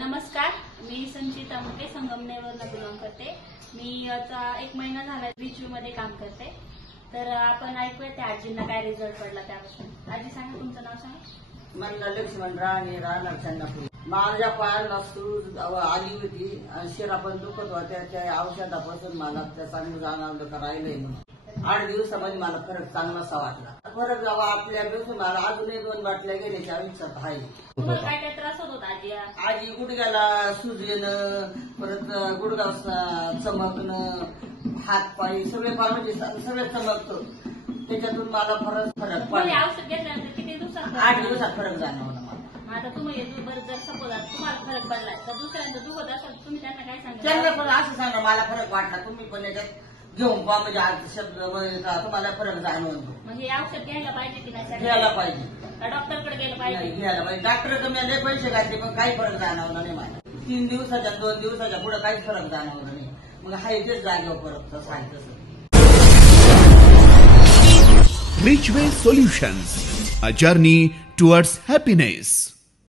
नमस्कार, मी संचिता मुके संगमनेरवरून बिलॉंग करते। मी आता 1 महिना झाला बीचयू मध्ये काम करते। तर आपण ऐकूया त्या आजींना काय रिझल्ट पडला त्यापासून। आजी सांगा, तुमचं नाव सांगा। मला लक्ष्मण राणे राहणार चंद्रपूर। माझ्या पायाला सूज आली होती आणि शिरा पण दुखत होत्या। त्या औषधापासून मला त्या चांगलं जाणवलं का राहिलंय म्हणून 8 दिवसामध्ये मला फरक चांगलासा वाटला। फरक जावा आपल्यापासून मला अजूनही 2 बाटल्या घेण्याच्या इच्छा आहे। तुम्हाला काय काय त्रास होत होता आजी? आजी गुडघ्याला सूज येणं, परत गुडघा चमकणं, हात पाय सगळे फार म्हणजे सगळे चमकतं। त्याच्यातून मला फरक पडला। औषध घेतल्यानंतर किती दिवसात? 8 दिवसात फरक जाणवला मला। आता तुम्ही बरं जर सपोज तुम्हाला फरक पडला तर दुसऱ्यांदा दुखत असेल तुम्ही त्यांना काय सांगा? त्यांना पण असं सांगा मला फरक वाटला, तुम्ही पण याच्यात घेऊन पहा म्हणजे आज शब्द तुम्हाला फरक जाणवतो। म्हणजे औषध घ्यायला पाहिजे की नाही? घ्यायला पाहिजे का डॉक्टरकडे गेलं पाहिजे? घ्यायला पाहिजे। डॉक्टर तुम्ही लय पैसे घातले पण काही फरक जाणवला नाही मला। 3 दिवसाच्या 2 दिवसाच्या पुढे काहीच फरक जाणवला नाही। मग हा इथेच जागेवर फरक तसं आहे तसं। Beachway Solutions, a journey towards happiness.